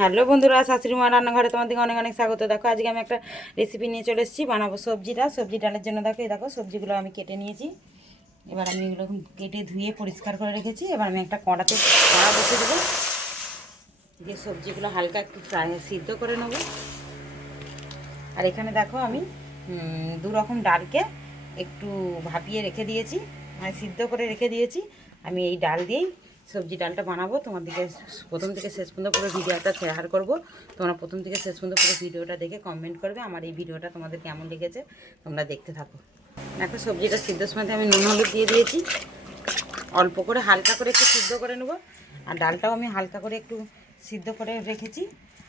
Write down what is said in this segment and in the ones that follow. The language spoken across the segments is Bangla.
হ্যালো বন্ধুরা, শাশুড়ি মা রান্নাঘরে তোমাদেরকে অনেক অনেক স্বাগত। দেখো আজকে আমি একটা রেসিপি নিয়ে চলে এসেছি, বানাবো সবজি ডালের জন্য। দেখো এই দেখো সবজিগুলো আমি কেটে নিয়েছি। এবার আমি এগুলো কেটে ধুয়ে পরিষ্কার করে রেখেছি। এবার আমি একটা কড়া বসে দেবো, দিয়ে সবজিগুলো হালকা একটু সিদ্ধ করে নেব। আর এখানে দেখো আমি দু রকম ডালকে একটু ভাপিয়ে রেখে দিয়েছি, মানে সিদ্ধ করে রেখে দিয়েছি। আমি এই ডাল দিয়েই সবজি ডালটা বানাবো। তোমাদেরকে প্রথম থেকে শেষ পর্যন্ত পুরো ভিডিওটা শেয়ার করবো। তোমরা প্রথম থেকে শেষ পর্যন্ত পুরো ভিডিওটা দেখে কমেন্ট করবে আমার এই ভিডিওটা তোমাদের কেমন লেগেছে, তোমরা দেখতে থাকো। দেখো সবজিটা সিদ্ধর সময় আমি নুন হলুদ দিয়ে দিয়েছি, অল্প করে হালকা করে একটু সিদ্ধ করে নেবো। আর ডালটাও আমি হালকা করে একটু সিদ্ধ করে রেখেছি।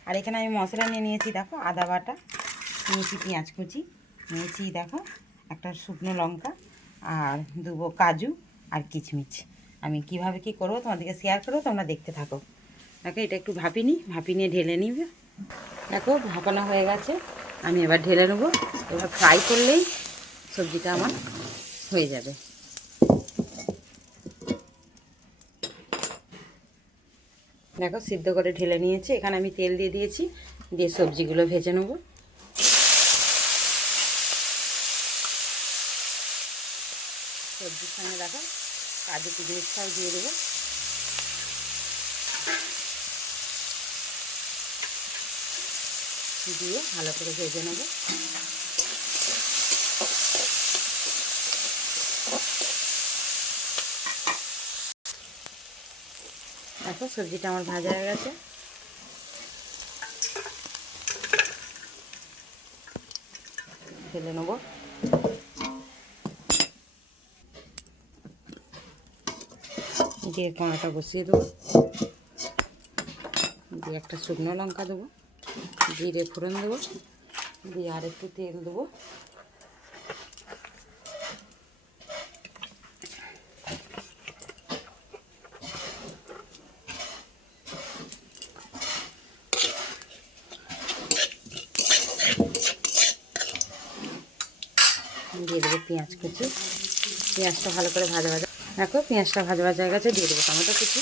আর এখানে আমি মশলা নিয়ে নিয়েছি, দেখো আদা বাটা নিয়েছি, পেঁয়াজ কুচি নিয়েছি, দেখো একটা শুকনো লঙ্কা আর দেবো কাজু আর কিচমিচ। আমি কিভাবে কি করবো তোমাদেরকে শেয়ার করবো, তোমরা দেখতে থাকো। দেখো এটা একটু ভাপি নিয়ে ঢেলে নিবে। দেখো ভাপানো হয়ে গেছে, আমি এবার ঢেলে নেবো। এবার ফ্রাই করলেই সবজিটা আমার হয়ে যাবে। দেখো সিদ্ধ করে ঢেলে নিয়েছি। এখানে আমি তেল দিয়ে দিয়েছি, দিয়ে সবজিগুলো ভেজে নেবো। সবজির সঙ্গে দেখো কাজু কিশমিশটাও দিয়ে দেবো। দিয়ে ভালো করে ভেজে নেবো। দেখো সবজিটা আমার ভাজা হয়ে গেছে। ঢেলে নেবো। দিয়ে কড়াটা বসিয়ে দেবো, দিয়ে একটা শুকনো লঙ্কা দেবো, জিরে ফোড়ন দেবো, দিয়ে আর একটু তেল দেবো। দিয়ে দেবো পেঁয়াজ কুচি। পেঁয়াজটা ভালো করে ভাজা দেখো পেঁয়াজটা ভাজা হয়ে গেছে। দিয়ে দেবো টমেটো কুচি,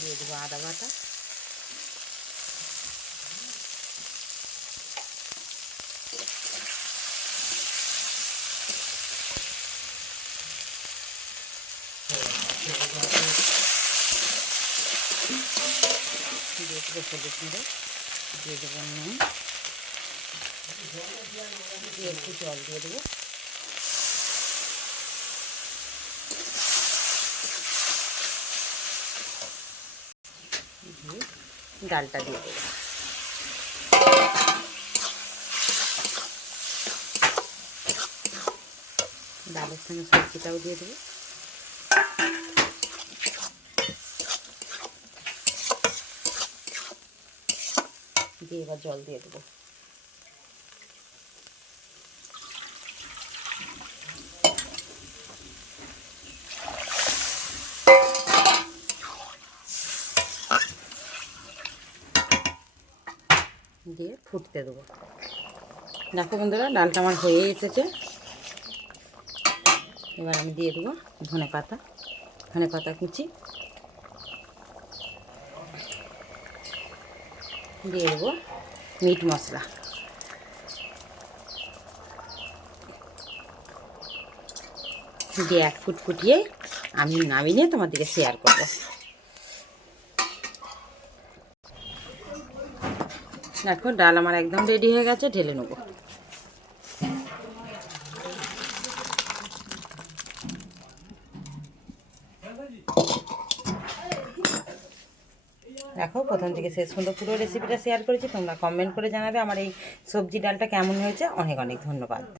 দিয়ে দেবো আদা বাটা, দিয়ে দেবো হলুদ গুঁড়ো, দিয়ে দেবো নুন, দিয়ে একটু জল দিয়ে দেবো। দিয়ে ডালটা দিয়ে দেবো। ডালের সঙ্গে সবজিটাও দিয়ে দেবো। দিয়ে এবার জল দিয়ে দেবো। দিয়ে ফুটতে দেবো। দেখো বন্ধুরা ডালটা আমার হয়ে এসেছে। এবার আমি দিয়ে দেবো ধনে পাতা কুচি, দিয়ে দেবো মিট মশলা, দিয়ে এক ফুটিয়ে আমি নামিয়ে তোমাদেরকে শেয়ার করবো। দেখো ডাল আমার একদম রেডি হয়ে গেছে, ঢেলে নেবো। দেখো প্রথম থেকে শেষ পর্যন্ত পুরো রেসিপিটা শেয়ার করেছি। তোমরা কমেন্ট করে জানাবে আমার এই সবজি ডালটা কেমন হয়েছে। অনেক অনেক ধন্যবাদ।